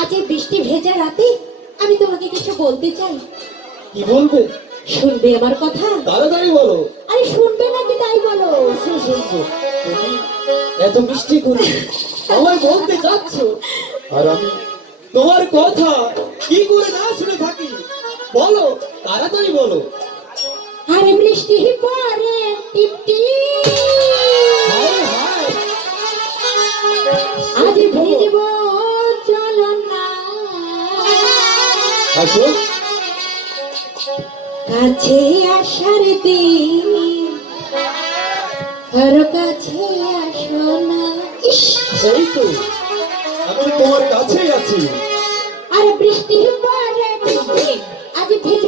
আজে বৃষ্টি ভেজা রাতে আমি তোমাকে কিছু বলতে চাই। কি বলবে? শুনবে আমার কথা? তাড়াতাড়ি বলো। আরে শুনবে নাকি তাই বলো? শুনব এত বৃষ্টি করে আমার বলতে চাচ্ছ? আর আমি তোমার কথা কি করে না শুনে থাকি? বলো তাড়াতাড়ি বলো। আরে বৃষ্টি পরে টিপ কাছে আসার দিন। কারও কাছে আসো না। এই তো আমি তোমার কাছেই আছি। আর বৃষ্টির পরে বৃষ্টি। আজ ভিজে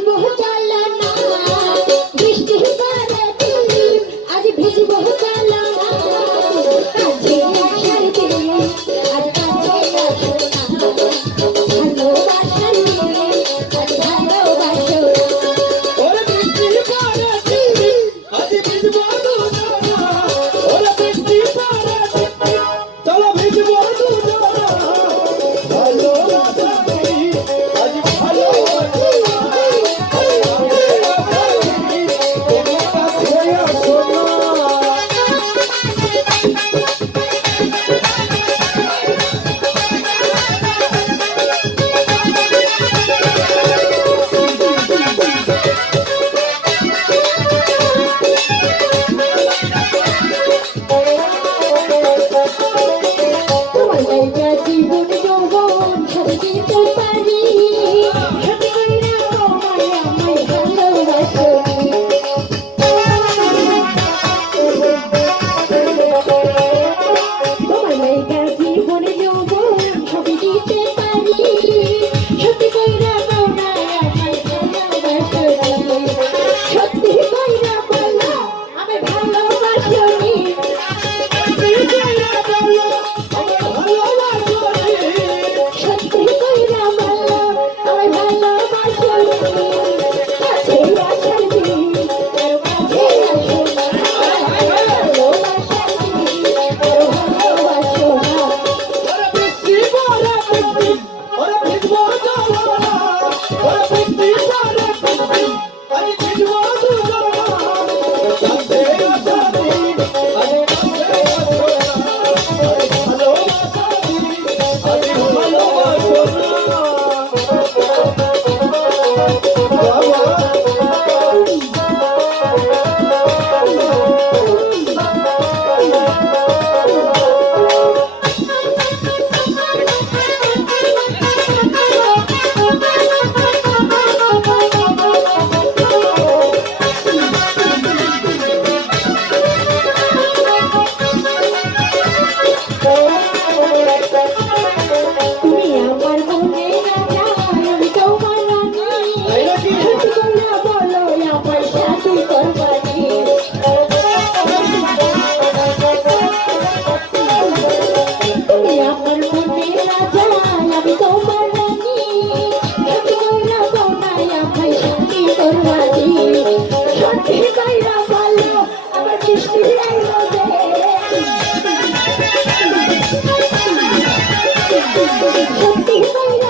Vamos, Tính?